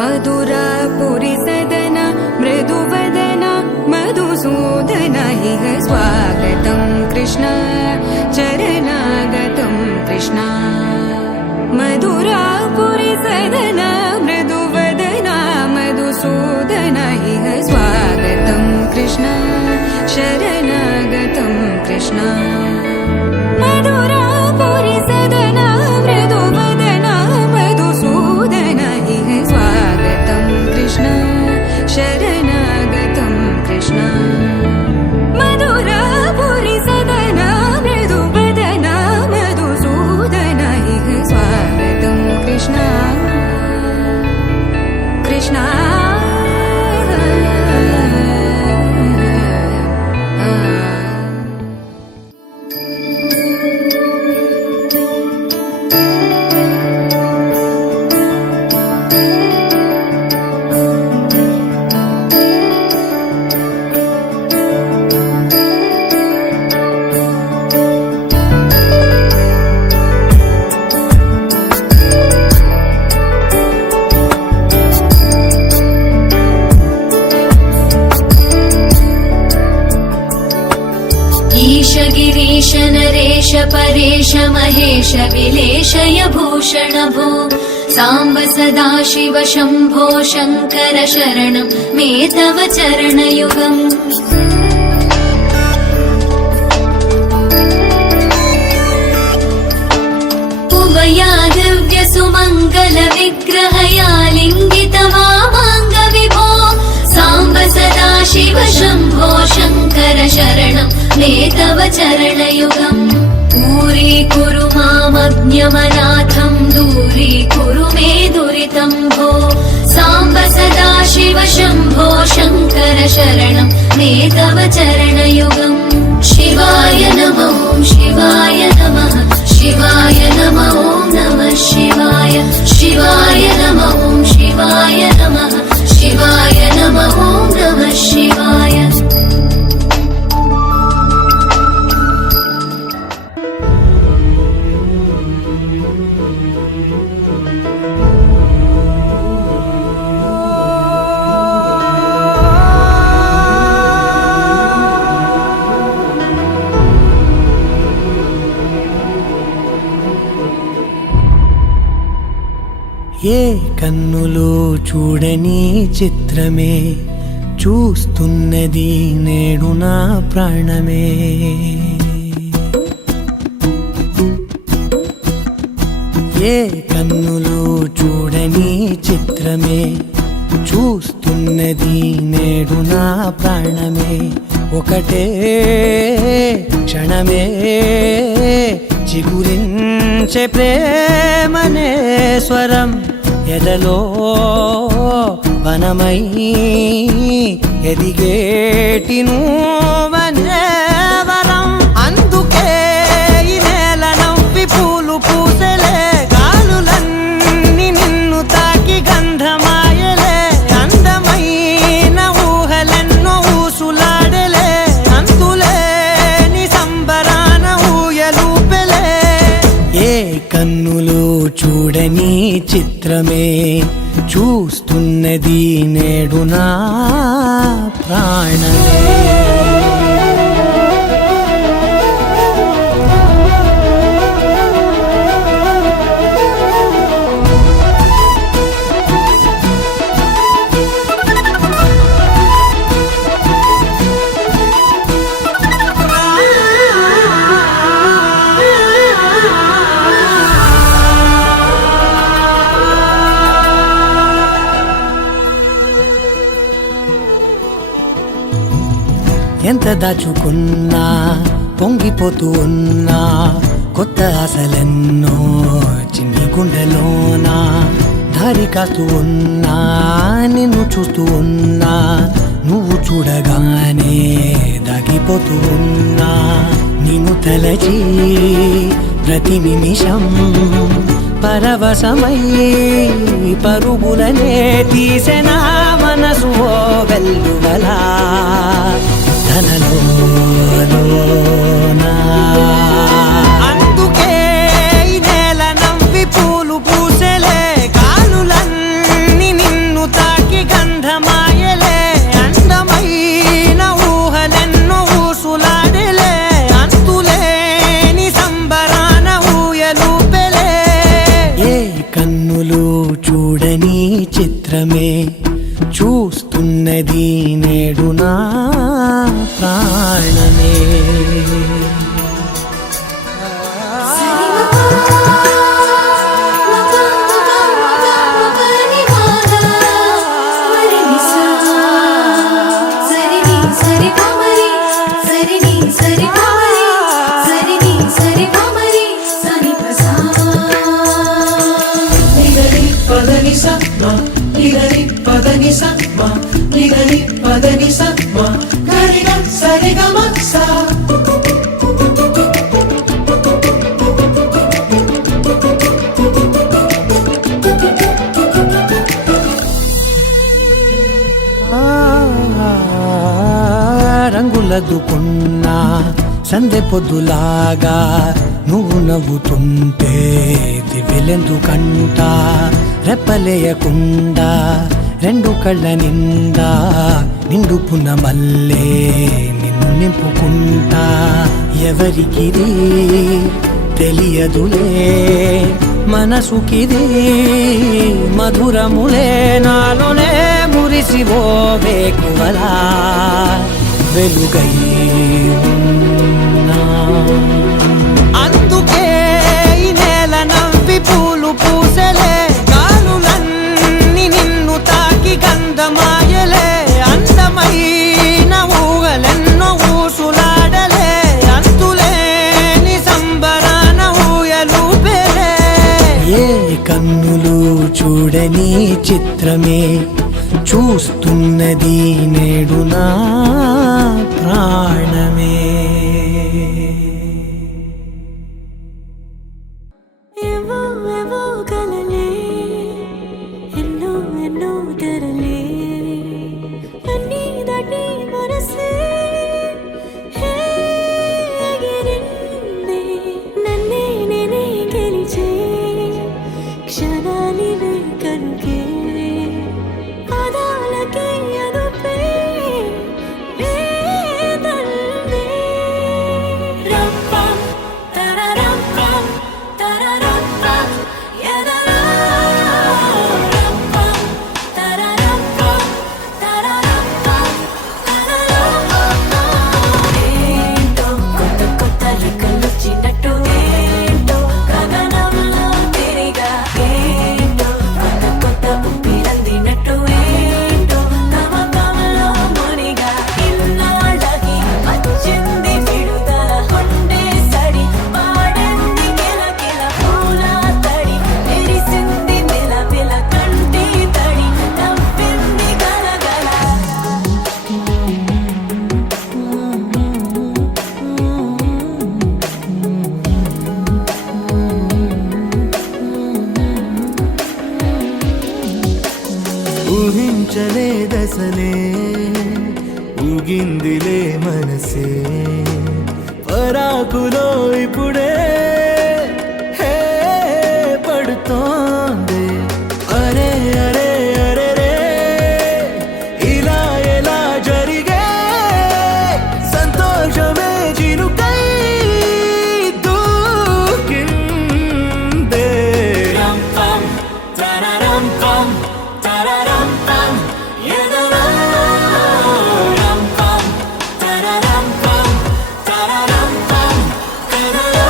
मधुरापुरी सदन मृदुवदन मधुसूदन इह स्वागतं कृष्ण चरणागतं कृष्ण मधुरापुरी सदन मृदुवदन मधुसूदन इह स्वागतं कृष्ण शरणागतं कृष्ण मधुरापुरी सदन मृदुवदन मधुसूदन इह स्वागतं कृष्ण शरणागतं कृष्ण मधुरापुरी सदन मृदुवदन मधुसूदन इह स्वागतं कृष्ण कृष्ण गिरीश नरेश परेश महेश विलेशय भूषण भो साम्ब सदाशिव शम्भो शङ्कर शरणं मे तव चरणयुगम् उमया दिव्य सुमङ्गल विग्रहया लिङ्गित वामाङ्ग विभो साम्ब सदाशिव शम्भो शङ्कर शरणं मे तव चरणयुगम् दूरीकुरु मामज्ञमनाथं दूरीकुरु मे दुरितं भो साम्ब सदाशिव शम्भो शङ्कर शरणं मे तव चरणयुगम् शिवाय नमः शिवाय नमः शिवाय नमः नमः शिवाय शिवाय नमः शिवाय नमः शिवाय नमः नमः शिवाय ఏ కన్నులు చూడని చిత్రమే చూస్తున్నది నేడు నా ప్రాణమే ఏ కన్నులు చూడని చిత్రమే చూస్తున్నది నేడు నా ప్రాణమే ఒకటే క్షణమే చిగురించే ప్రేమనే స్వరం ఎదలో వనమై ఎదిగేటి నువ్వనే వరం అందుకే ఈ నేల నవ్వి పూలు పూసెలే గాలులన్నీ నిన్ను తాకి గంధమాయలే అందమైన ఊహలెన్నో ఊసులాడలే అంతులేని సంబరాన ఊయలూపెలే ఏ కన్నులు చూడని చిత్రమే చూస్తున్నది నేడు నా ప్రాణమే ఎంత దాచుకున్నా పొంగిపోతూ ఉన్నా కొత్త ఆశలెన్నో చిన్ని గుండెలోనా దారి కాస్తూ ఉన్నా నిన్ను చూస్తూ ఉన్నా నువ్వు చూడగానే దాగిపోతూ ఉన్నా నిన్ను తలచి ప్రతి నిమిషం పరవశమై పరుగులనే తీసెనా మనసు ఓ వెల్లువలా తనలోనా అందుకే ఈ నేల నవ్వి పూలు పూసెలే గాలులన్నీ నిన్ను చిత్రమే చూస్తున్నది నేడు నా ప్రాణమే. రంగులదుకున్నా సందె పొద్దులాగా నువ్వు నవ్వుతుంటే దివ్యలెందుకంట రెప్పలేయకుండా రెండు కళ్ళ నిండా నిండుపున్న మల్లే నిన్ను నింపుకుంటా. ఎవరికిది తెలియదులే మనసుకిది మధురములే నాలోనే మురిసివో వేకువలా వెలుగై ఉన్నా. అందుకే ఈ నేల నవ్వి పూలు పూసలే గాలులన్నీ నిన్ను తాకి గంధమాయలే. అందమైన ఊగలెన్నో ఊసులాడలే అంతులేని సంబరాన ఊయలు పెరే. ఏ కన్నులు చూడని చిత్రమే చూస్తున్నది నేడు నా ప్రాణమే. ఏవో ఏవో కలలే ఎన్నో ఎన్నో తెరలే అన్నీ దాటి మనసే ఎగిరిందే నన్నే నేనే గెలిచే క్షణాలివే కనుకే పాదాలకే అదుపే వేదల్వే. రంపం తరరంపం తరరంపం ఎదలా రంపం తరరంపం తరరంపం ఎదలా. ఏంటో కొత్త కొత్త లెక్కలొచ్చినట్టు ఏంటో గగనంలో తిరిగా ఏంటో కొత్త కొత్త ఊపిరందినట్టు ఏంటో నమ్మకంలో మునిగా ఇన్నాళ్ళకి వచ్చింది విడుదల ఉండే సడి పాడంది కిలకిల పూల తడి మెరిసింది మెలమెల కంటి తడి నవ్వింది గలగల. ఊహించలేదసలే ఊగిందిలే మనసే పరాకులో ఇప్పుడే హే పడుతోంది. అరే అరే అరే రే ఇలా ఎలా జరిగే సంతోషమే చినుకై దూకిందే. రంపం తరరంపం తరరంపం ఎదలా రంపం తరరంపం తరరంపం ఎదలా.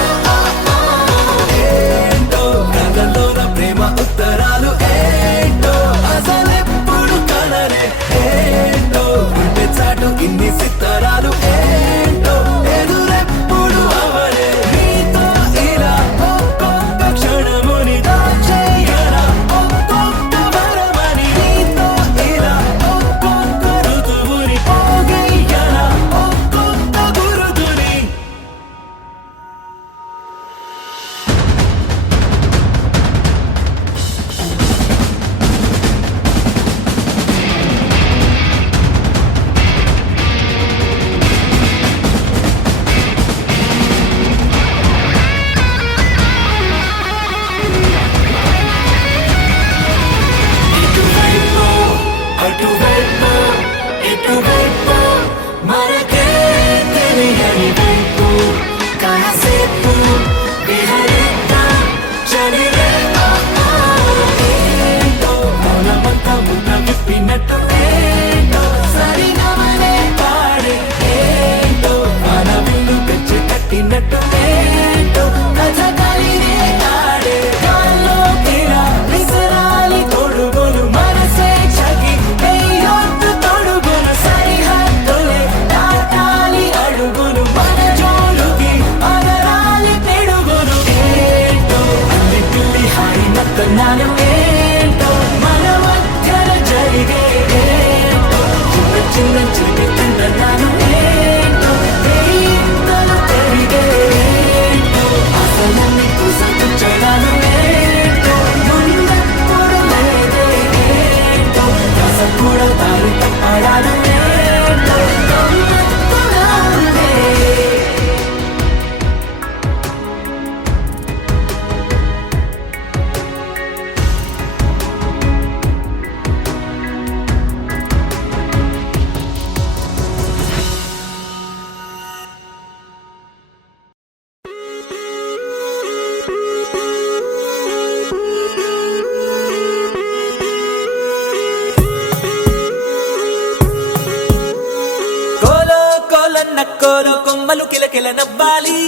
కిలకిల నవ్వాలి.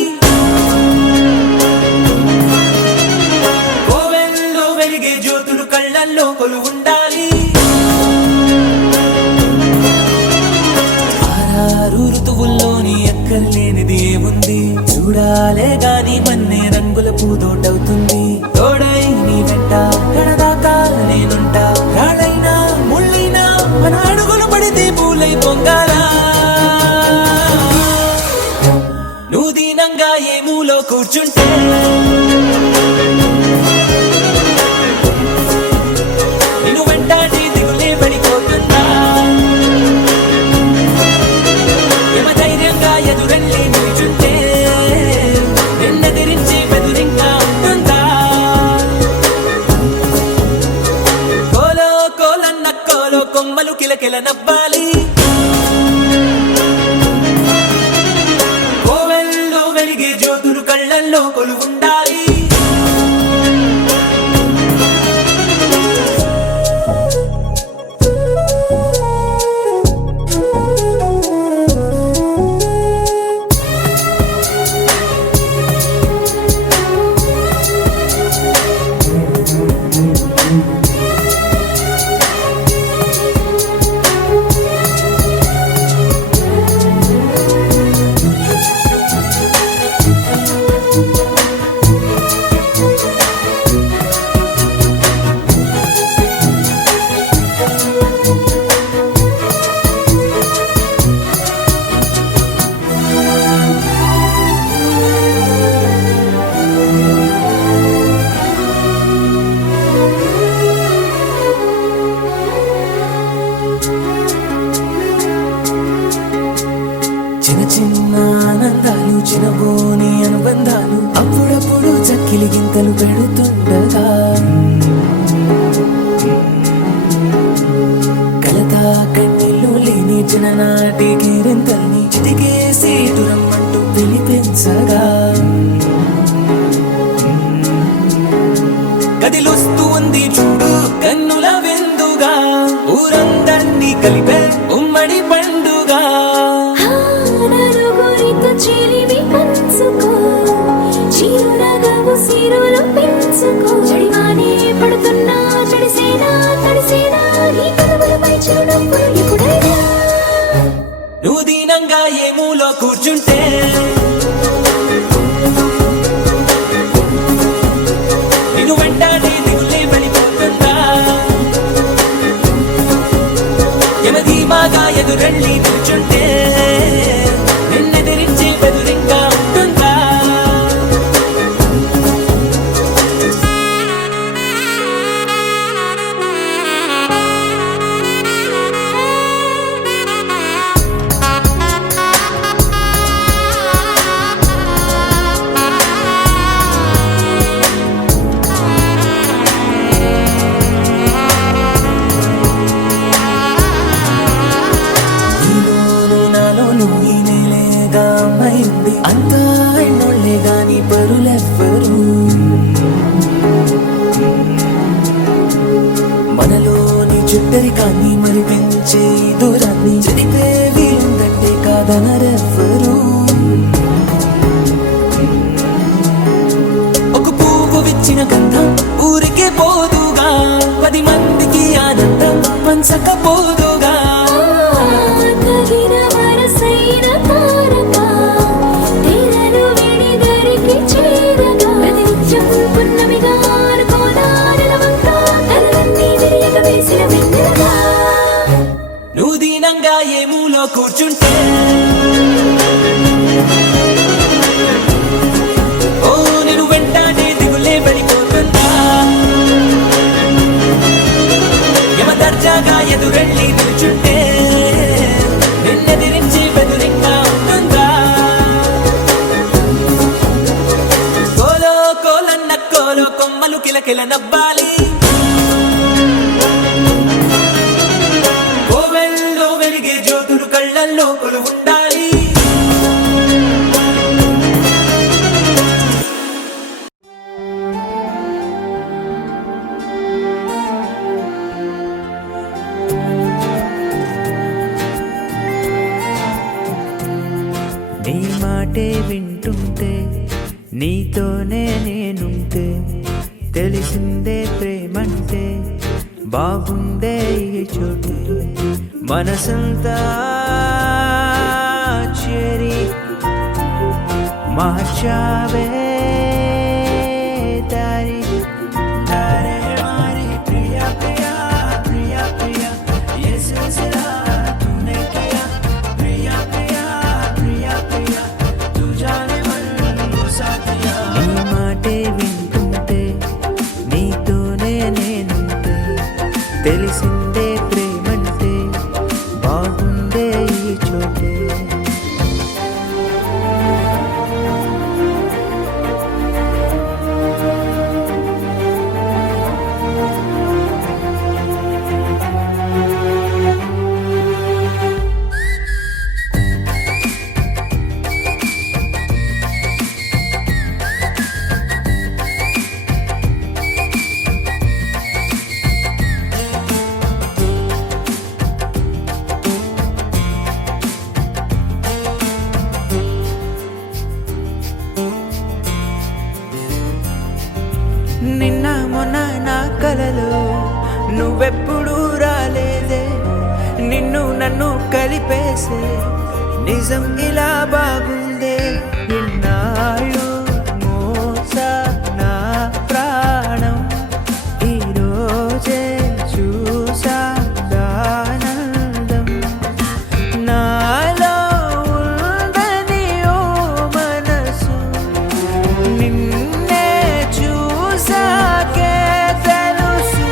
కోవెల్లో వెలిగే జ్యోతులు కళ్ళల్లో కొలువుండాలి. ఆరు ఋతువుల్లోని ఎక్కర్లేనిది ఏముంది, చూడాలే గాని మన్నే రంగుల పూతోటవుతుంది. తోడై నీ వెంట గడదాకా నేనుంటా, రాళ్ళైనా ముళ్ళైనా మన అడుగులు పడితే పూలై పొంగాలా. నువ్వు దీనంగా ఏ మూలో కూర్చుంటే నిన్ను వెంటాడి దిగులే పడిపోతుందా. ధైర్యంగా ఎదురెళ్ళి నిల్చుంటే నిన్నెదిరించి బెదురింగా ఉంటుందా. కోలో కోలన్న కోలో కొమ్మలు కిలకిల నవ్వాలి. కోవెల్లో వెలిగే జ్యోతులు కళ్ళల్లో కొలువుండాలి. చిన్న చిన్న ఆనందాలు, చిన్నబోని అనుబంధాలు అప్పుడప్పుడు చక్కిలి గింతలు పెడుతుండగా, కలతా కన్నీళ్ళు లేని చిన్ననాటి కేరింతల్ని చిటికేసి దురమ్మంటూ పిలిపించగా, గదిలొస్తూ ఉంది చూడు కన్నుల విందుగా, ఊరందర్నీ కలిపే ఉమ్మడి పండుగ. నలుగురితో చిలిమి పంచుకో, చిరునగవు సిరులు పెంచుకో. జడివానే పడుతున్నా జడిసేనా తడిసేనా, నీ కనుమలపై చిరునవ్వులు ఎప్పుడైనా. నువ్వు దీనంగా ఏ మూలో కూర్చుంటే నిన్ను వెంటాడి దిగులే పడిపోతుందా. యమధీమాగా ఎదురెళ్ళి కూర్చుంటే నిన్నెదిరించి బెదురింగా ఉంటుందా. అంతా ఎన్నోళ్లే గాని పరులెవ్వరు, మనలోని చుట్టరికాన్ని మరిపించే దూరాన్ని చదివే వీరుందంటే కాదనరెవ్వరు. ఒక పువ్వు విచ్చిన గంధం ఊరికే పోదుగా, 10 మందికి ఆనందం పంచకపోదుగా. నువ్వు దీనంగా ఏ మూలో కూర్చుంటే ఓ నేను వెంటాడే దిగులే పడిపోతుందా. యమదర్జాగా ఎదురెళ్ళి నిల్చుంటే నిన్నెదిరించి బెదురింగా ఉంటుందా. కోలో కోలన్న కోలో కొమ్మలు కిలకిల నవ్వాలి. కోవెల్లో వెలిగే జ్యోతులు కళ్ళల్లో కొలువుండాలి. నీ మాటే మాటే వింటుంటే నీతోనే నేనుంటే తెలిసిందే ప్రేమంటే బాగుందే ఈ చోటే మనసంతా చేరి మార్చావే దారి దారే మారి ప్రియా ప్రియా ప్రియా ప్రియా ये सिलसिला तूने किया प्रिया प्रिया प्रिया प्रिया तू जाने मन वो साथिया నీ మాటే వింటుంటే నీతోనే నేనుంటే తెలిసిందే ప్రేమంటే బాగుందే ఈ చోటే నిన్న మొన్న నా కలలో నువ్వెప్పుడు రాలేదే నిన్ను నన్ను కలిపేసే నిజం ఇలా బాగుందే ఇన్నాళ్ళు మోసా నా ప్రాణం ఈరోజే చూసా ఆనందం నాలో ఉందని ఓ మనసు నిన్నే చూసాకే తెలుసు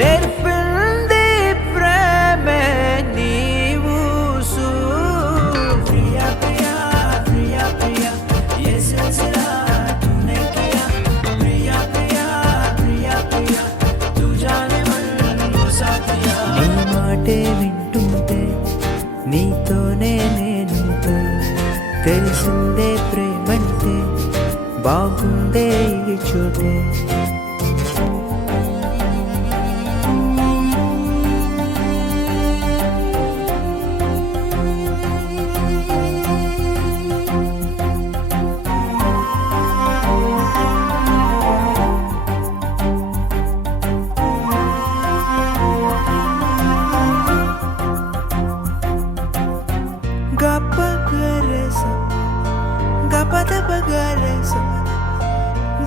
నేర్పింది ప్రేమే నీవు ప్రియా ప్రియా ప్రియా ప్రియా ये सिलसिला तूने किया प्रिया प्रिया प्रिया प्रिया तू जाने मन वो साथिया నీ మాటే వింటుంటే నీతోనే నేనుంటే తెలిసిందే ప్రేమంటే బాగుందే ఈ చోటే గప్ప గరెస గపద బగరెస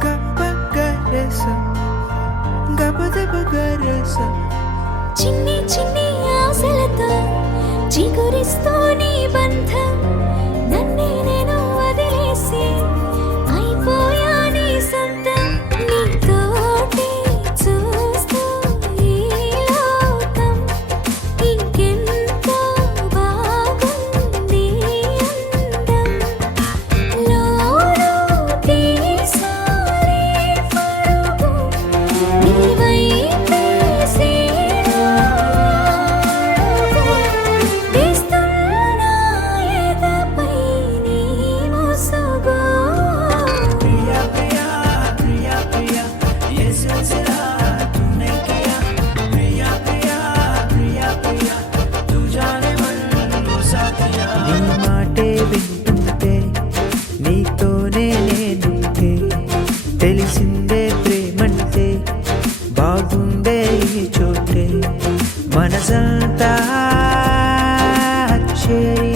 గప్ప గరెస గపద బగరెస చిన్ని చిన్ని ఆశలతో చిగురిస్తూ నీ బంధం నన్నే నేను వదిలేసి అయిపోయా నీ సొంతం నీతోటి చూస్తూ ఈ లోకం ఇంకెంతో బాగుంది అందం లోలో తీసారి పరుగు నీవైపే తీస్తున్నా ఎదపై నీ ముసుగు ప్రియా ప్రియా ప్రియా ప్రియా ये सिलसिला तूने किया प्रिया प्रिया प्रिया प्रिया तू जाने मन वो साथिया నీ మాటే వింటుంటే నీతోనే నేనుంటే తెలిసిందే ప్రేమంటే బాగుందే ఈ చోటే మనసంతా చేరి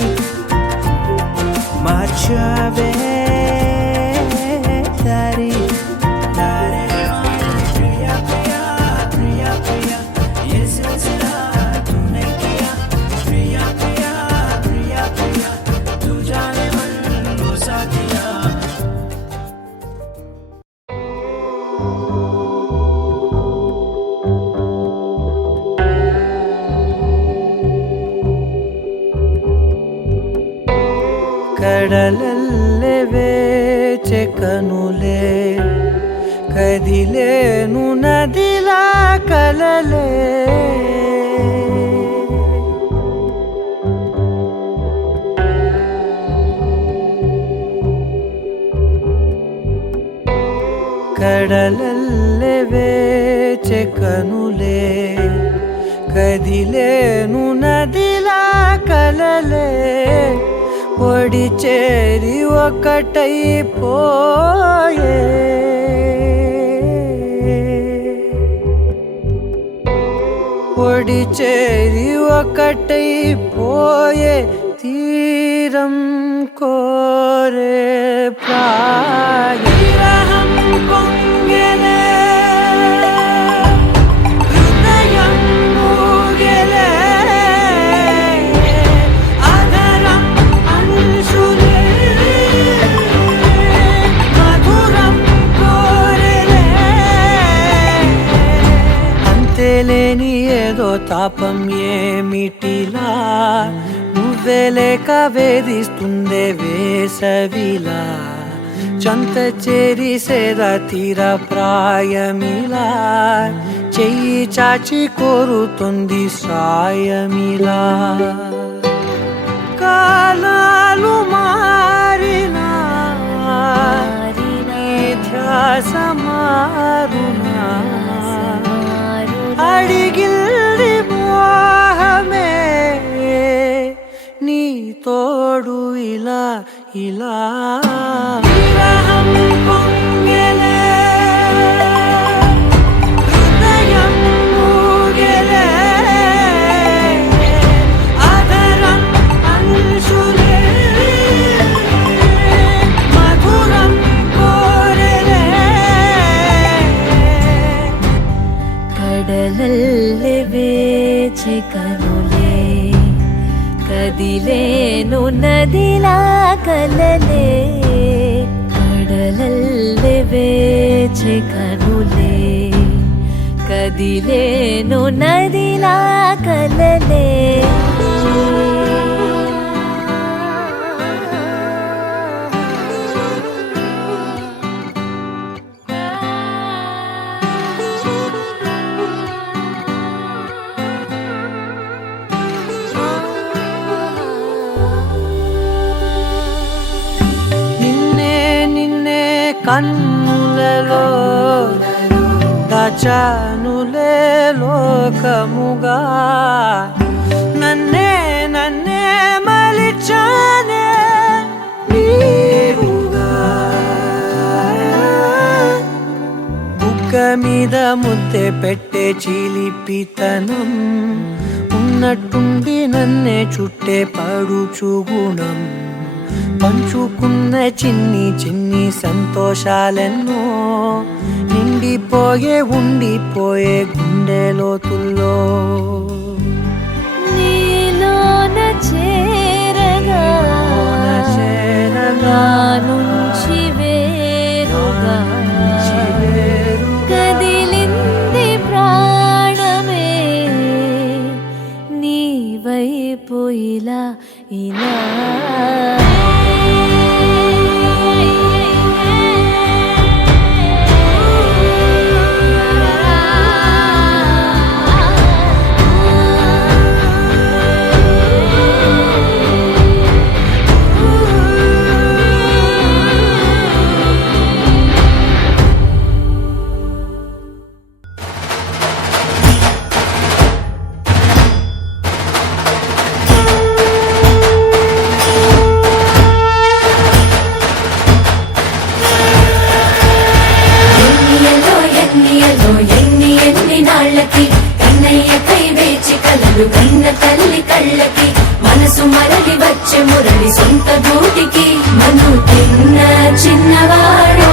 మార్చావే దారి దారే ప్రియా ప్రియా ప్రియా ప్రియా ये सिलसिला तूने किया प्रिया प्रिया प्रिया प्रिया तू जाने मन वो साथिया కడలల్లే వేచే కనులే కదిలేను నదిలా కలలే కడలల్లే వేచే కనులే కదిలేను నదిలా కలలే ఒడి చేరి ఒకటైపోయే ఒడి చేరి ఒకటైపోయే తీరం కోరే ప్రాయం పొంగెలే హృదయం మూగెలే ఆదరం అంశులే మధురం కోరెలే అంతేలేని ఏదో తాపం ఏమిటిలా నువ్వే లేక వేధిస్తుందే వేసవిలా చంత చేరి సేద తీర ప్రాయమిలా చెయ్యి చాచి కోరుతుంది సాయమిలా కాలాలు మారినా నీ ధ్యాస మారునా అడిగిల్ది మోహమే నీ తోడు ఇలా ఇలా విరహం పొంగెలే హృదయం మూగెలే ఆదరం అంశులే మధురం కోరెలే ಕಡಲಲ್ಲಿ ಬೇಚೆ ಕನುಲೆ ಕದಿಲೇನು ನದಿಲ ಕಲಲೆ ಕಡಲಲ್ಲಿ ಬೇಚೆ ಕನುಲೆ ಕದಿಲೇನು ನದಿಲ ಕಲಲೆ కన్నులలో దాచానులే లోకముగా నన్నే నన్నే మలిచానే నీవుగా బుగ్గ మీద ముద్దె పెట్టే చిలిపితనం ఉన్నట్టుండి నన్నే చుట్టే పడుచు గుణం పంచుకున్న చిన్ని చిన్ని సంతోషాలెన్నో నిండిపోయే ఉండిపోయే గుండె లోతుల్లో నీలోన చేరగా నుంచి వేరుగా కదిలింది ప్రాణమే నీ వైపు ఇలా ఇలా కన్న తల్లి కళ్ళకి మనసు మరలి వచ్చే మురళి సొంత గూటికి మను తిన్న చిన్నవాడో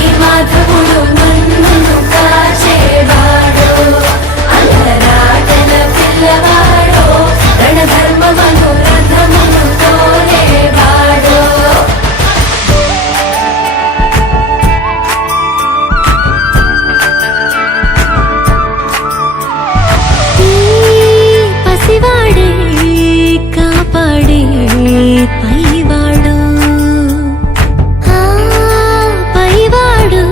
ఈ మాధవుడు నన్ను కాచేవాడో అల్లరాటల పిల్లవాడో రణధర్మమను రథమును తోలేవాడో పసివాడే కాపాడే పైవాడు పైవాడు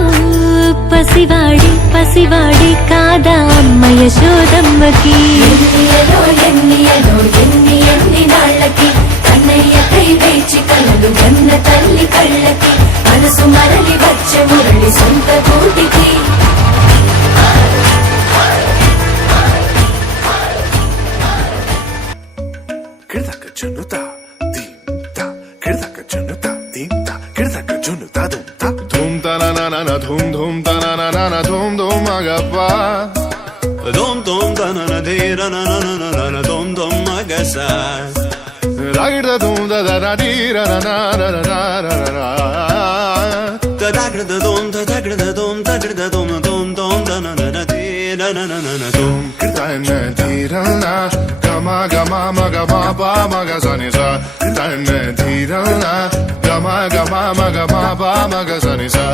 పసివాడి పసివాడి కాదా అమ్మ యశోదమ్మకి ఎన్నియలో ఎన్నియలో ఎన్ని నాళ్ళకి కన్నయ్యకై వేచి కలలు కన్న తల్లి కళ్ళకి మనసు మరలి వచ్చే మురళి సొంత గూటికి Queda que chanuta, tinta, na na na na na na dom dom magasa. Da da dum da da da di da na na na na na na. Da da da dum da da da dum da da dum dum dum da na na na di na na na na dum. Da na di da na gama gama maga ma ba maga sa ni sa. Da na di da na gama gama maga ma ba maga sa ni sa.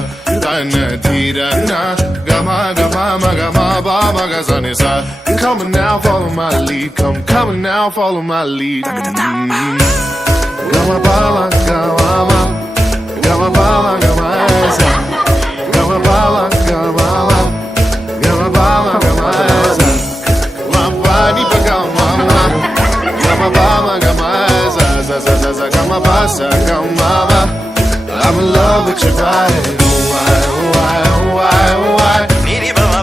Da na di da na gama gama maga ma ba maga sa ni sa. Come on now, follow my lead. Come on now, follow my lead. Gama bala gama ma, gama bala gama sa, gama bala gama ma, gama bala gama sa. Wamba ni pa gama ma, gama bala gama sa sa sa sa sa gama basa gama ma. I'm in love with your body. Why, why, why, why? Niri bama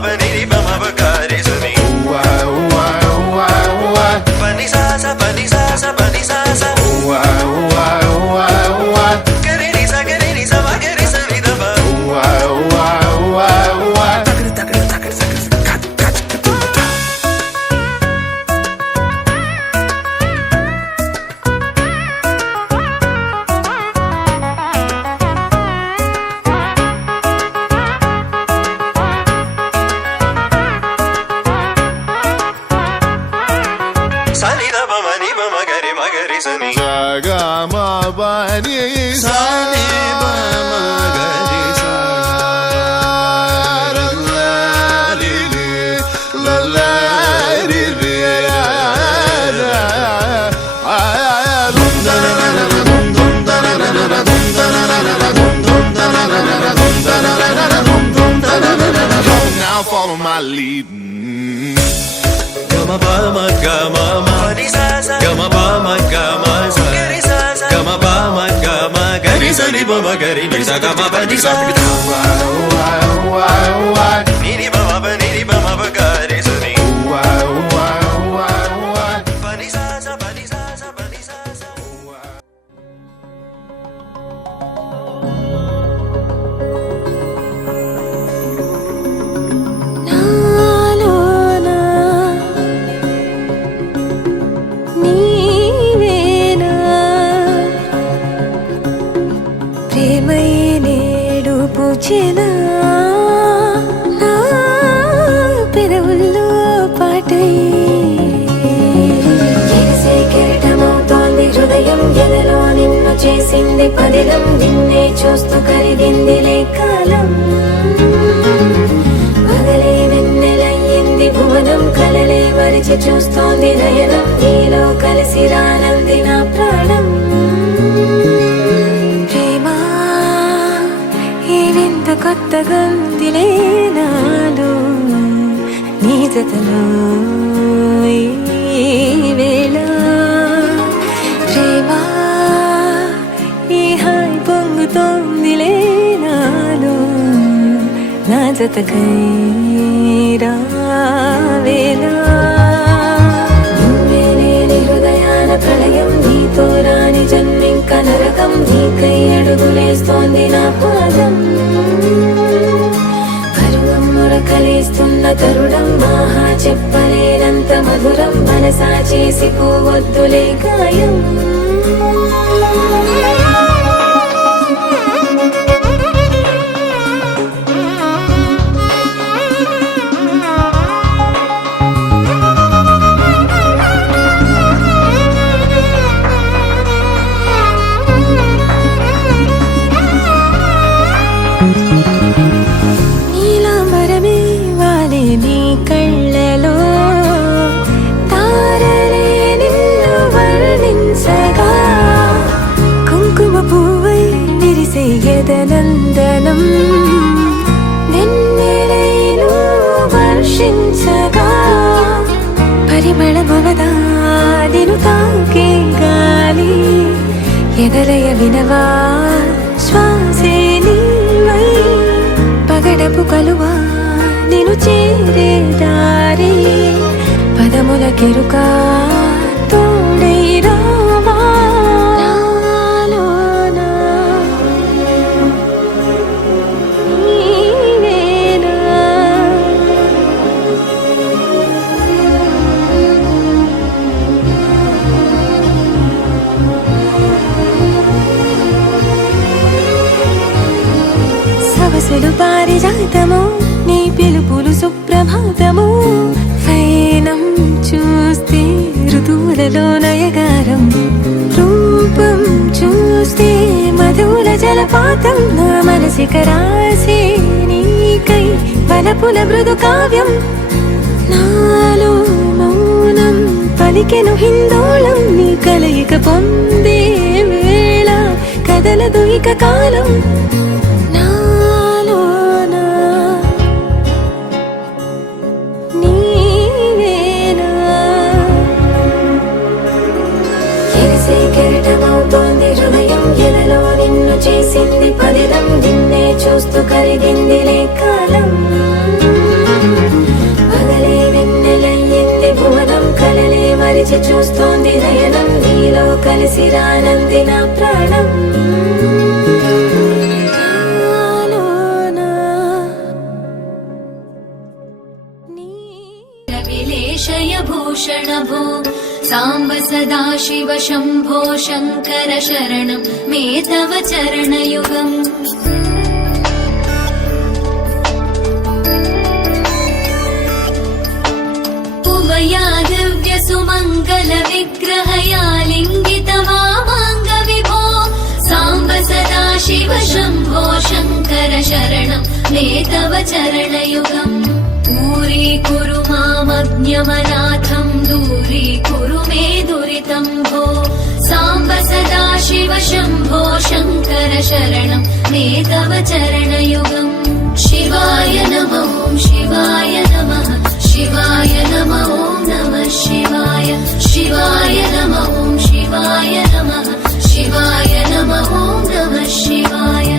ba kare suni. Why, why, why, why? Pani sa sa pani sa sa pani sa sa. Why, why, why, why? Kare ni sa ma kare sa ni da ba. Why, why, why, why? Takar takar takar kat kat. Sani da ba mani ba magari sani. Jaga ma ba ni sani ba magari sa. La li li la la li li la la. Dum da na na na dum dum da na na na dum da na na na dum dum da na na na dum da na na na dum dum da na na na. Now follow my lead. Gama ba ma gama ma gama ba ma gama sa gama ba ma gama gari sa ni ba ma gari ni sa gama ba ni sa why ni ba ma ba gari sa ni why ba ni sa ba ni sa ba ni sa నాలోనా నీవేనా ప్రేమై నేడు పూచెనా నా పెదవుల్లో పాటై ఎగిసే కెరటమవుతోంది హృదయం ఎదలో నిన్ను చేసింది పదిలం నిన్నే చూస్తూ కరిగిందిలే కాలం పగలే వెన్నెలయ్యింది భువనం కలలే మరిచి చూస్తోంది నయనం నీలో కలిసి రానంది నా ప్రాణం ప్రేమ ఏవింత కొత్తగా ఉందిలే నాలో నీ జతలో ఈ వేళ ప్రేమ ఈ హాయి పొంగుతోందిలే నాలో నా జతకై రావేలా నువ్వే లేని హృదయాల ప్రళయం నీతో రాని జన్మింక నరకం నీకై అడుగులేస్తోంది నా పాదం పరువం మురకలేస్తున్న తరుణం ఆహా చెప్పలేనంత మధురం మనసా చేసి పోవద్దులే గాయం నీలాంబరమే వాలే నీ కళ్ళలో తారలే నిన్ను వర్ణించగా కుంకుమ పువ్వై విరిసే ఎదనందనం వెన్నెలైను వర్షించగా పరిమళమవదా నిన్ను తాకే గాలి ఎదలయ వినవా శ్వాసే నీవై పగడపు కలువా నిన్ను చేరే దారి పదముల కెరుక తోడై రావా నాలోనా నీవేనా మనసులు పారిజాతము నీ పిలుపులు సుప్రభాతము వైనం చూస్తే ఋతువులలో నయగారం రూపం చూస్తే మధుల జలపాతం నా మనసిక రాసే నీకై వలపుల మృదు కావ్యం నాలో మౌనం పలికెను హిందోళం నీ కలయిక పొందే వేళ కదలదు ఇక కాలం నాలోనా నీవేనా ఎగసే కెరటమవుతోంది హృదయం ఎలలో నిన్ను చేసింది పదిలం నిన్నే చూస్తూ కరిగిందిలే కాలం పగలే వెన్నెలయ్యింది భువనం కలలే మరిచి చూస్తోంది నయనం నీలో కలిసి రానంది నా ప్రాణం నాలోనా విలేషయ భూషణ భో సాంబ సదా శివ శంభో శంకర శరణం మే తవ చరణయుగం ఉమయా దివ్య సుమంగళ విగ్రహయా లింగిత వామాంగ విభో సాంబ సదా శివ శంభో శంకర శరణం మే తవ చరణయుగం दूरीकुरु मामज्ञमनाथं दूरीकुरु मे दुरितं भो साम्ब सदा शिव शम्भो शङ्कर शरणं मे तव चरणयुगम् शिवाय नमः शिवाय नमः शिवाय नमः नमः शिवाय शिवाय नमः शिवाय नमः शिवाय नमः नमः शिवाय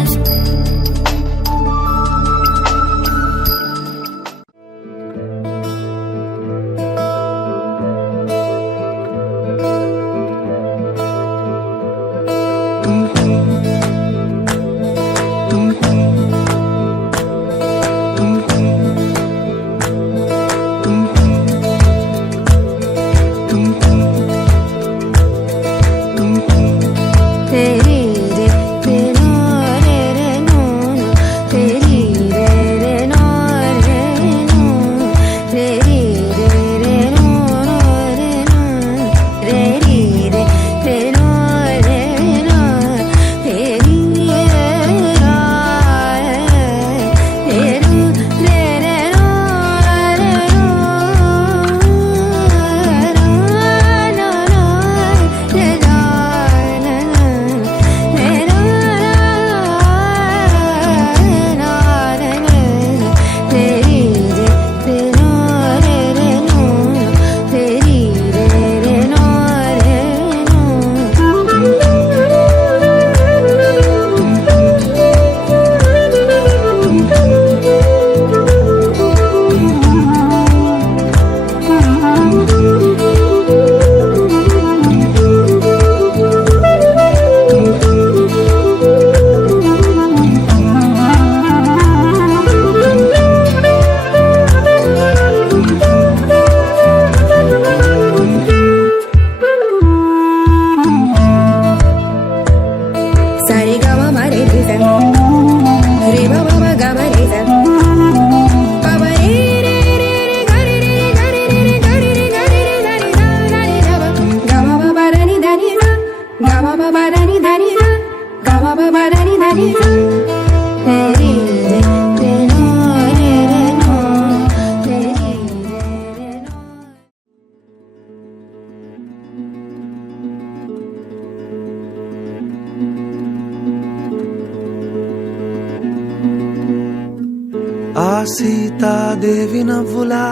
ఆ సీతాదేవి నవ్వులా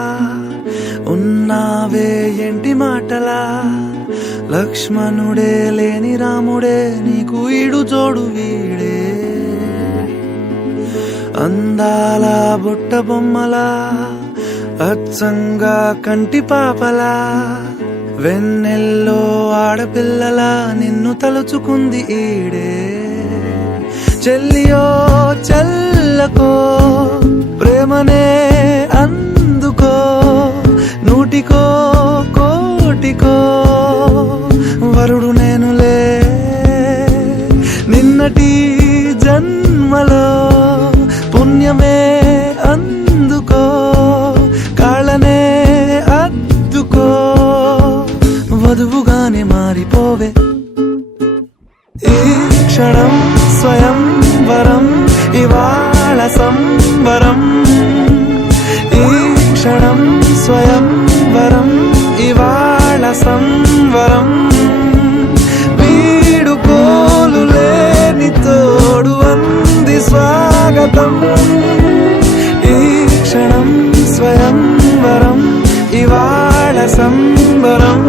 ఉన్నావే ఎంటి మాటలా లక్ష్మణుడే లేని రాముడే నీకు ఈడు జోడు వీడే అందాల బుట్ట బొమ్మలా అచ్చంగా కంటి పాపలా వెన్నెల్లో ఆడపిల్లలా నిన్ను తలుచుకుంది ఈడే చెల్లియో చల్లకో ప్రేమనే అందుకో నూటికో కోటికో వరుడు నేనులే నిన్నటి జన్మలో పుణ్య ఇవాళ సంబరం ఈ క్షణం స్వయంవరం ఇవాళ సంవరం వీడుకోలు లేని తోడు అంది స్వాగతం ఈ క్షణం స్వయంవరం ఇవాళ సంబరం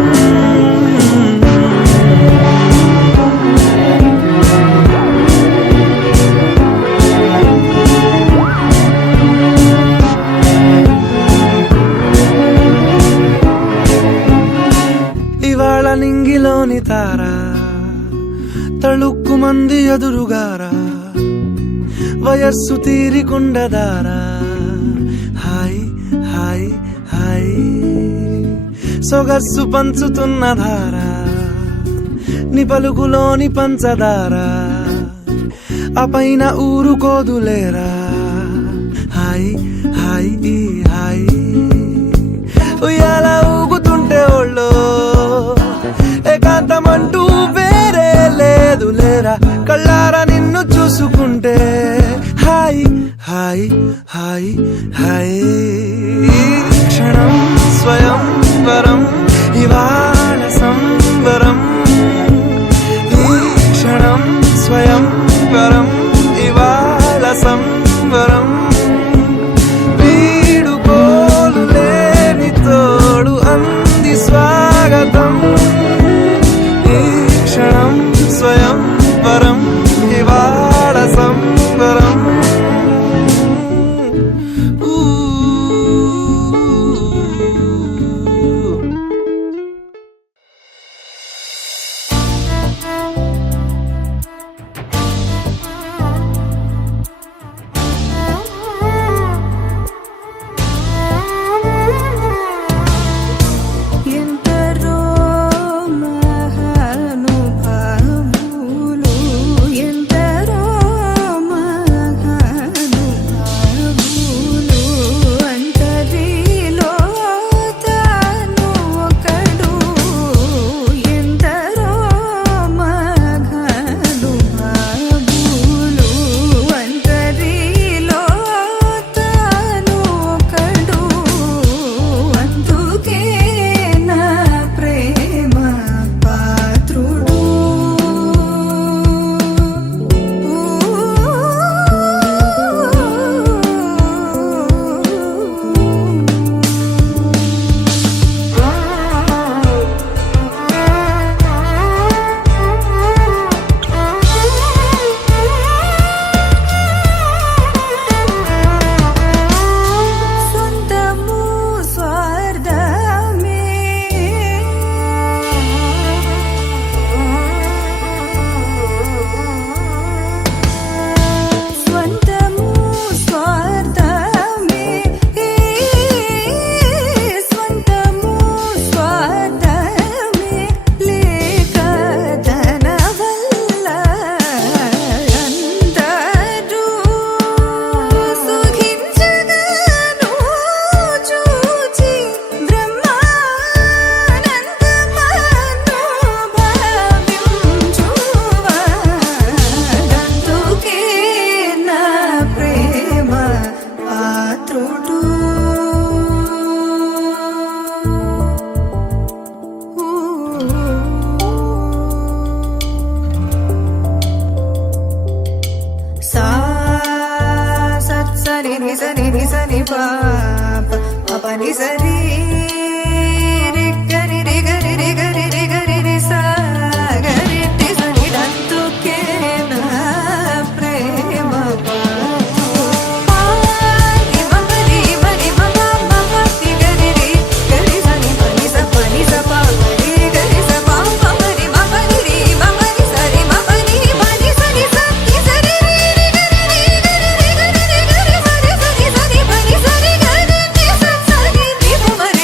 ఇవాళ నింగిలోని తారా తళుక్కు మంది ఎదురుగారా వయస్సు తీరికుండదారా హాయ్ హాయ్ హాయ్ సొగస్సు పంచుతున్న ధారా ని పలుకులోని పంచదార ఆ పైన ఊరుకోదులేరా హాయ్ హాయ్ ఈ హాయ్ ఉయ్యాల ఊగుతుంటే ఒళ్ళో ఏకాంతమంటూ వేరే లేదు లేరా కళ్ళారా నిన్ను చూసుకుంటే హాయ్ హాయ్ హాయ్ హాయ్ క్షణం స్వయంవరం ఇవాళ సంబరం ఈ క్షణం స్వయంవరం ఇవాళ సంబరం వీడుకోలు లేని తోడు అంది స్వాగతం ఈ క్షణం స్వయంవరం ఇవాళ సంబరం ఎందరో మహానుభావులు ఎందరో మహానుభావులు అంతరిలో తాను ఒకడు ఎందరో మహానుభావులు అంతరిలో తాను ఒకడు అందుకే నా ప్రేమ పాత్రుడు సొంతము స్వార్థమే స్వంతము స్వార్థమే స్వంతము స్వార్థమే లేక ధన వల్ల అందరూ సుఖించగను చూచి బ్రహ్మానందమను భావించువాడందుకే నా ప్రేమ పాత్రుడు సా సత్సని నిసని నిసని పాప పపని సరి రిగరి రిగరి రిగరి రిగరి రి సాగరి నిసని దంతుకే నా ప్రేమ పాత్రుడు మమరి మని మమ మమ గరి రి గరి సని పని స పాగరి గరి స మమరి మమరి రి మమరి సరి మమని మని సని సని సరి రి గరి రి గరి రి గరి రి గరి సరి సని సని పని సరి గరి ని స సని ని మమరి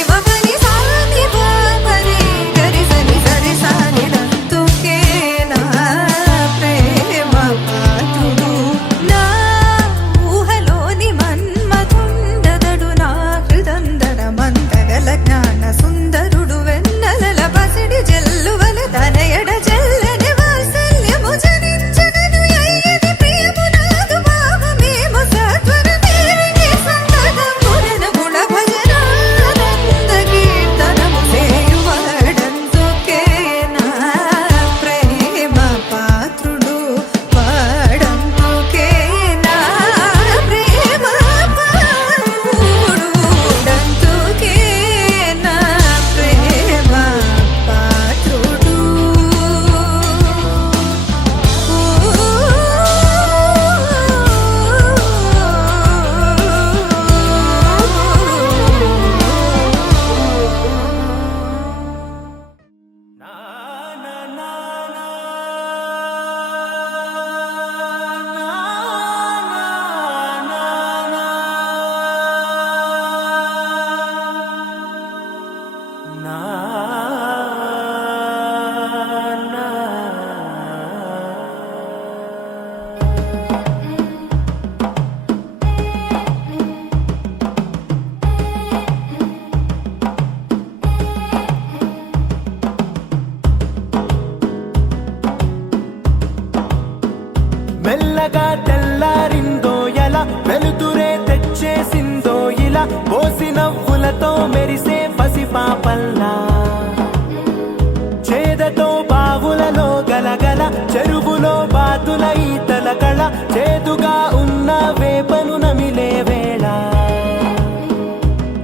ఈతల కళ చేదుగా ఉన్న వేపను నమిలే వేళ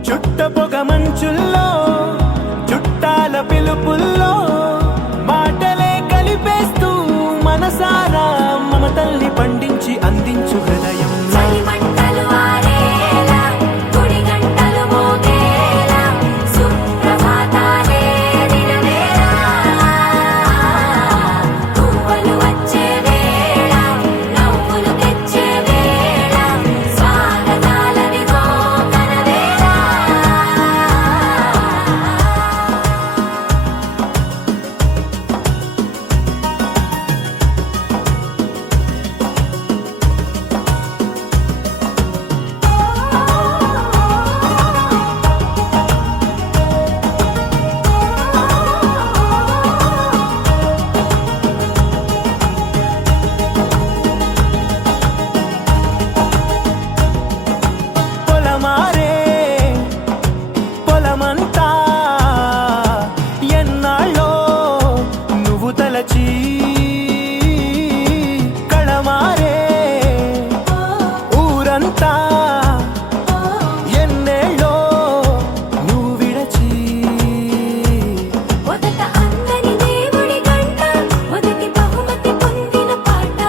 చుట్ట పొగ మంచుల్లో చుట్టాల పిలుపుల్లో మాటలే కలిపేస్తూ మనసారా మమతల్ని పండించి అందించు హృదయం చలిమంటలు ఆరేలా గుడి గంటలు మోగేలా సుప్రభాతాలే దినవేళ పువ్వులు వచ్చే వేళ నవ్వులు తెచ్చే వేళ స్వాగతాలవిగో కనవేళ పొలమారే పొలమంతా ఎన్నాళ్ళో నువ్వు తలచి కళమారే ఊరంతా ఎన్నేళ్ళో నువ్వు విడచి మొదట అందని దేవుడి గంట మొదటి బహుమతి పొందిన పాట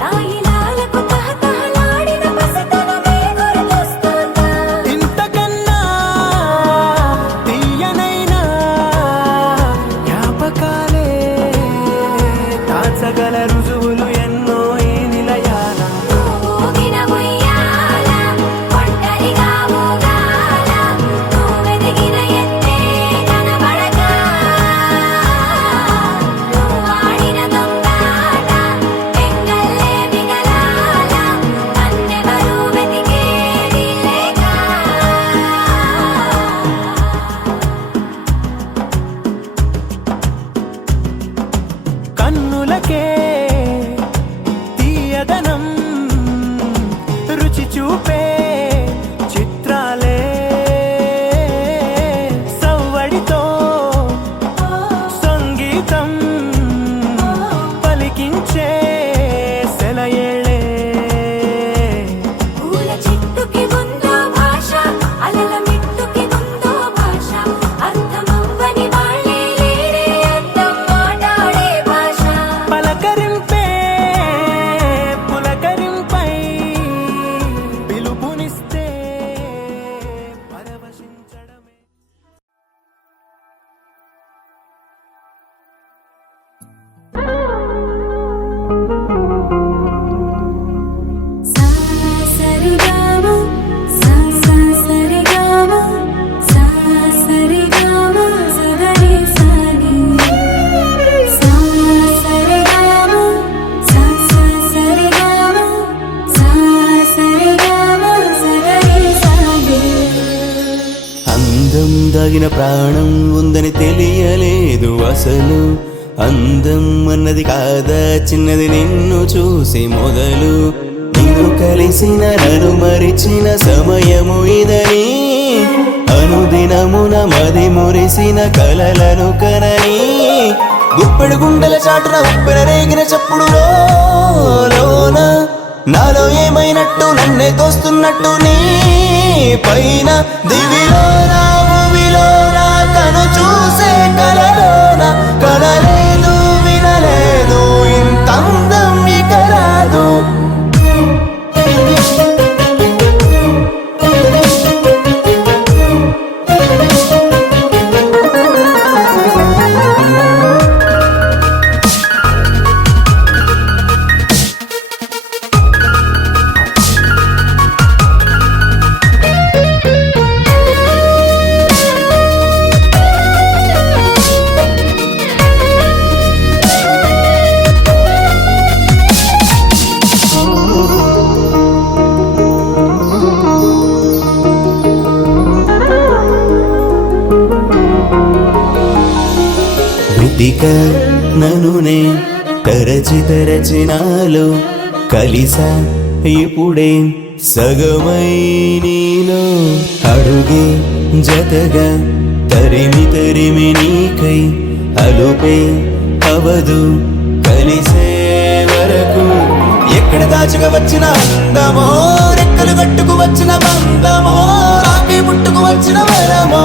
తాయిలాలకు తహతహలాడిన పసితనమే గుర్తొస్తుందా ఇంతకన్నా తీయనైనా జ్ఞాపకాలే దాచగల రుజువులు ఎన్నో ఈ నిలయాల ఊగిన ఉయ్యాల ఒంటరిగా ఊగాల నువ్వెదిగిన ఎత్తే కనబడక నువ్వాడిన దొంగాట పెంగల్లే మిగలాల నన్నెవరూ వెతికేది లేక కన్నులకే తీయదనం రుచి చూపే చిత్రాలే సవ్వడితో సంగీతం పలికించే సెలయేళే పూల చెట్టుకి ఉందో భాష అలల మిట్టుకి ఉందో భాష అర్థమవ్వని వాళ్ళే లేరే అర్థం మాట్లాడే భాష పలకరింపే పులకరింపై పిలుపునిస్తే పరవశించడమే సా సరిగామ సా సా సరిగామ సా సరిగామ సగరి సాని సా సరిగామ సా సా సరిగామ సా సరిగామ సగరి సాని అందం దాగిన ప్రాణం ఉందని తెలియలేదు అసలు అందం అన్నది కాదా చిన్నది నిన్ను చూసి మొదలు నిన్ను కలిసిన నన్ను మరిచిన సమయము ఇదని అనుదినమున మది మురిసిన కలలను కనని గుప్పెడు గుండెల చాటున ఉప్పెన రేగిన చప్పుడులో లోన నాలో ఏమైనట్టు నన్నే తోస్తున్నట్టు నీ పైన దివిలోన భూమిలోన కను చూసే కలలోన కనలేదు వినలేదు ఇంత అందం ఇక రాదు వెతిక ననునే తరచి తరచి నాలో కలిసా ఇప్పుడే సగమై నీలో అడుగే జతగా తరిమి తరిమి నీకై అలుపే అవదు కలిసే వరకు ఎక్కడ దాచుకు వచ్చిన అందమో, రెక్కలు కట్టుకు వచ్చిన బంధమో, రాకి పుట్టుకు వచ్చిన వరమో,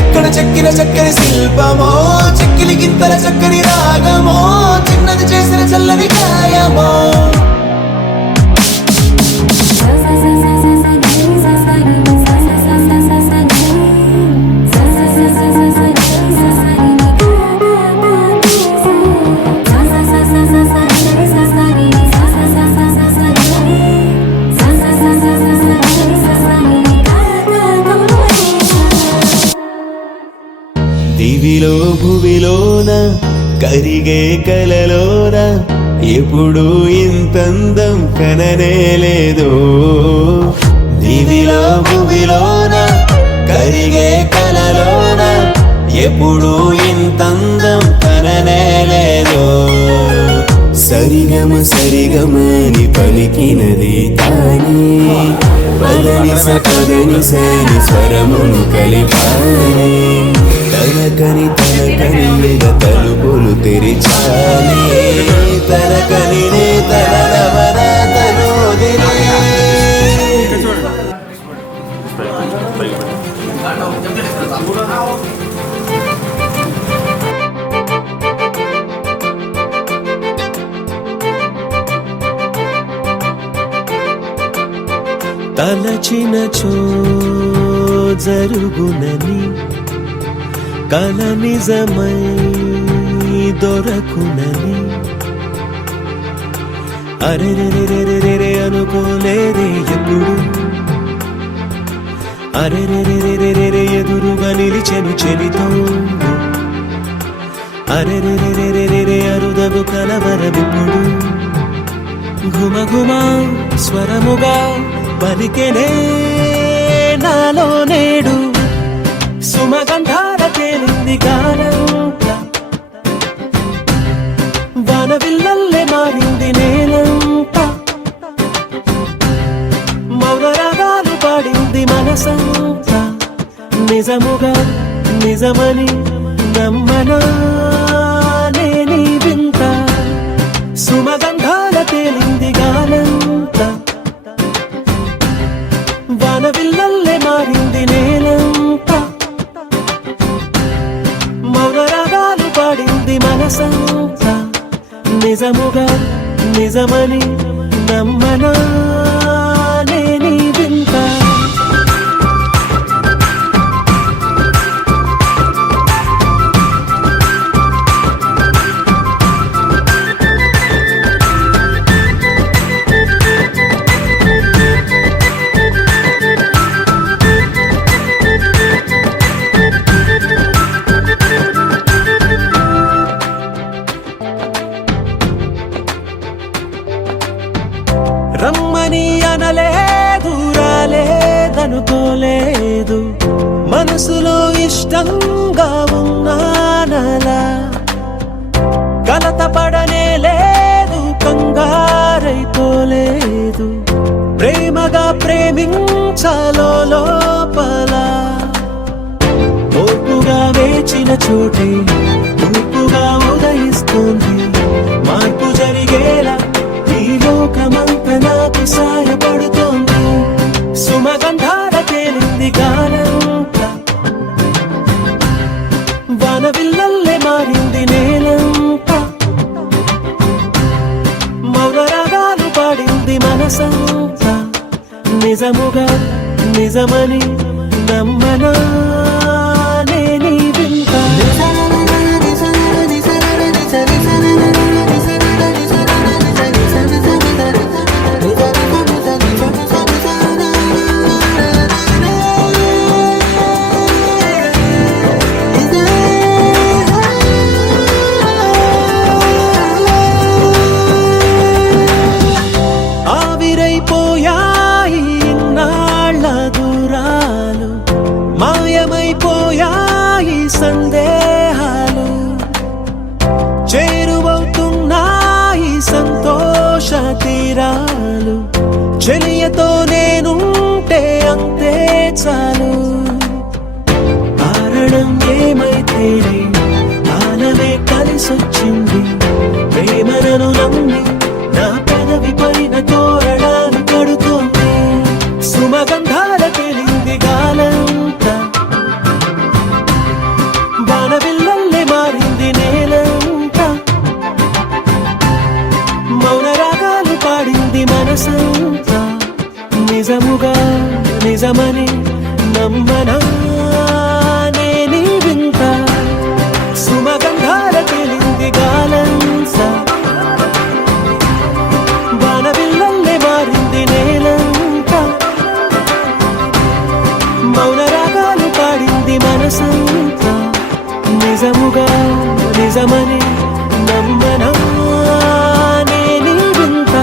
ఎక్కడ చెక్కిన చక్కని శిల్పమో, చెక్కిలి గింతల చక్కని రాగమో, చిన్నది చేసిన చల్లని గాయమో. దివిలో భువిలోన కరిగే కలలోన ఎప్పుడు ఇంతందం కననే లేదు. దివిలో భువిలోన కరిగే కలలోన ఎప్పుడు ఇంతందం కననే లేదు. సరిగమ సరిగమని పలికినది తానే, పదని సపదని సని స్వరమును కలిపానే, తనకని తలుపులు తెరిచాలి, తనకని తనవన తనోదిలే. తలచినచో జరుగునని, కల నిజమై దొరకునని, అరెరెరెరెరెరె అనుకోలేదే ఎప్పుడు, అరెరెరెరెరెరె ఎదురుగా నిలిచెను చెలితోడు, అరెరెరెరెరెరె అరుదగు కలవరమిప్పుడు, ఘుమఘుమ స్వరముగా పలికెనే నాలో నేడు, సుమగంధాల తేలింది గానంత, వానవిల్లల్లే మారింది నేలంత, మౌన రాగాలు పాడింది మనసంత, నిజముగా నిజమని నమ్మనా నేనీ వింత, సుమగంధాల తేలింది గానంత, వానవిల్లల్లే మారింది నేలంత, మౌన రాగాలు పాడింది మనసంత, నిజముగా నిజమని నమ్మనా నేనీ వింత. రమ్మని అనలేదు, రాలేదనుకోలేదు, మనసులో ఇష్టంగా ఉన్నానలా, కలత పడనే లేదు, కంగారైపోలేదు, ప్రేమగా ప్రేమించాలో లోపల, ఓర్పుగా వేచిన చోటే తూర్పుగా ఉదయిస్తుంది, మార్పు జరిగేలా ఈ లోకమంత నాకు సాయపడుతోంది, సుమగంధాల తేలింది గానంత, వానవిల్లల్లే మారింది నేలంత, మౌన రాగాలు పాడింది మనసంత, నిజముగా నిజమని నమ్మనా నేనీ వింత. ఆవిరైపోయాయి ఇన్నాళ్ళ దూరాలు, మాయమైపోయాయి సందేహాలు, చేరువవుతున్నాయి సంతోష తీరాలు, చెలియతో నేనుంటే అంతే చాలు, కారణం ఏమైతేనే కాలమే కలిసొచ్చింది, ప్రేమ మనసంతా నిజముగా నిజమని నమ్మనా నీ వింత సుమగంధాల తెలింది గాలంసా బాణవిల్లల్లే మారింది నేలంతా మౌన రాగాలు పాడింది మనసంతా నిజముగా నిజమని నమ్మనా నీ వింత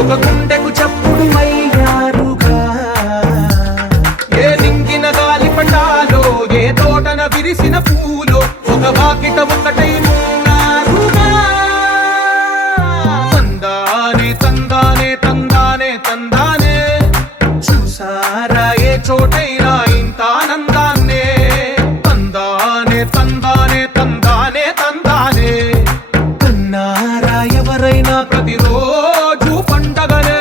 ఒక గుండెకు చప్పుడు అయ్యారుగా. ఏ నింగిన గాలి పటాలో, ఏ తోటన విరిసిన పూలో, ఒక వాకిట ఒకటై ఉన్నారుగా. తందానే తందానే తందానే తందానే, చూసారా ఏ చోటైనా ఇంత ఆనందాన్నే. తందానే తందానే తందానే తందానే, కన్నారా ఎవరైనా ప్రతిరోజు పండగలే.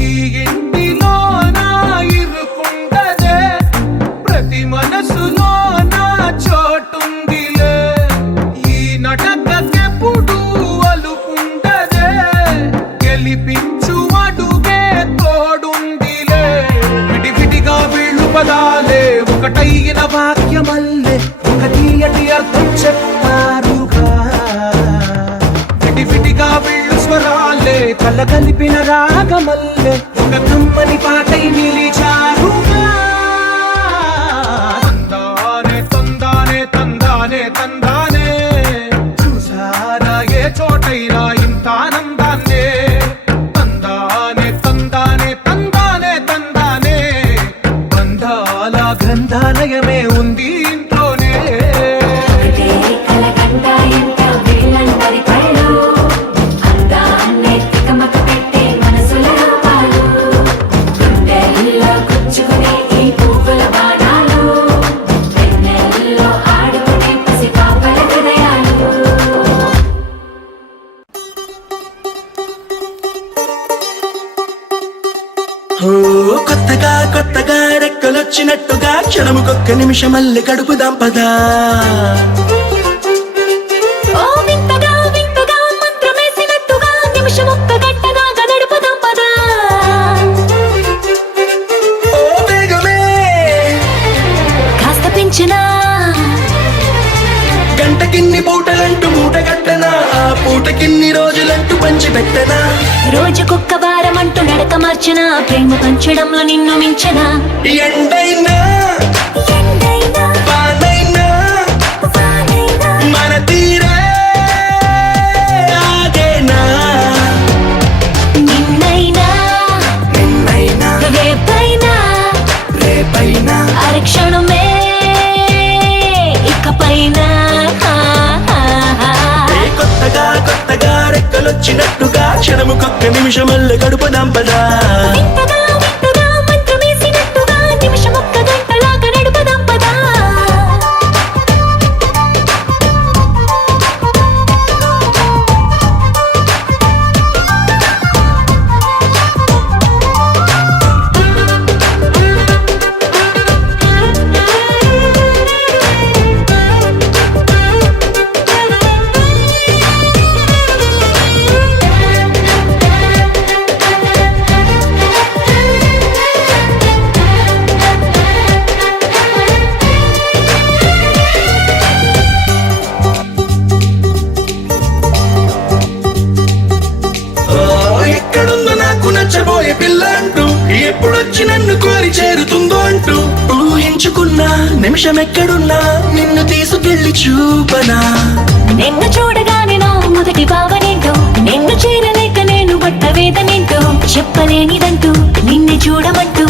ఈ ఇంటిలో నా ఇరుకుండదే, ప్రతి మనసులో నా చోటుందిలే. ఈ నటకెప్పుడు అలుకుండదే, గెలిపించు అడుగే తోడుందిలే. విడివిడిగా వీళ్ళు పదాలే ఒకటైన వాక్యమల్లే, ఒక తీయటి అర్థం చెప్పారుగా. విడివిడిగా వీళ్ళు స్వరాలే కలగలిపిన రాగమల్లే, ఒక కమ్మని పాటై నిలిచారుగా. తందానే తందానే తందానే తందానే, చూసారా ఏ చోటైనా ఇంత ఆనందాన్నే. తందానే తందానే తందానే తందానే, బంధాల గ్రంథాలయమే ఉంది ఇంట్లోనే. ఒకటే కలకండ ఎంత వీళ్ళందరి కళ్ళు, అందాన్నే తికమక పెట్టే మనసుల రూపాలు, గుండెల్లో గుచ్చుకునే ఈ పువ్వుల బాణాలు, వెన్నెల్లో ఆడుకునే పసిపాపల హృదయాలు. ఓ కొత్తగా కొత్తగా రెక్కలొచ్చినట్టుగా క్షణముకొక్క నిమిషమల్లె గడుపుదాం పదా. ఓ వింతగా వింతగా మంత్రమేసినట్టుగా నిమిషమొక్క గంటగా గడుపుదాం పదా. ఓ వేగమే కాస్త పెంచినా గంటకిన్ని పూటలంటూ మూటగట్టనా, ఆ పూటకిన్ని రోజులంటూ పంచిపెట్టనా. రోజుకొక్క వారం అంటూ నడక మార్చిన, ప్రేమ పంచడంలో నిన్ను మించిన. ఎండైనా ఎండైనా వానైనా వానైనా మన తీరే ఆగేనా. నిన్నైనా నిన్నైనా రేపైనా రేపైనా అరక్షణమే ఇకపైన. ఏ కొత్తగా కొత్తగా రెక్కలొచ్చినట్టుగా క్షణముకొక్క నిమిషమల్లె గడుపుదాం పదా. వింతగా వింతగా మంత్రమేసినట్టుగా నిమిషమొక్క గంటలాగా నడుపుదాం పదా. ఎక్కడుందో నాకు నచ్చబోయే పిల్ల అంటూ, ఎప్పుడొచ్చి నన్ను కోరి చేరుతుందో అంటూ ఊహించుకున్నా నిమిషం ఎక్కడున్నా నిన్ను తీసుకెళ్లి చూపనా. నిన్ను చూడగానే నా మొదటి భావనేంటో, నిన్ను చేరలేక నేను పడ్డ వేదనేంటో, చెప్పలేనిదంటూ నిన్ను చూడమంటూ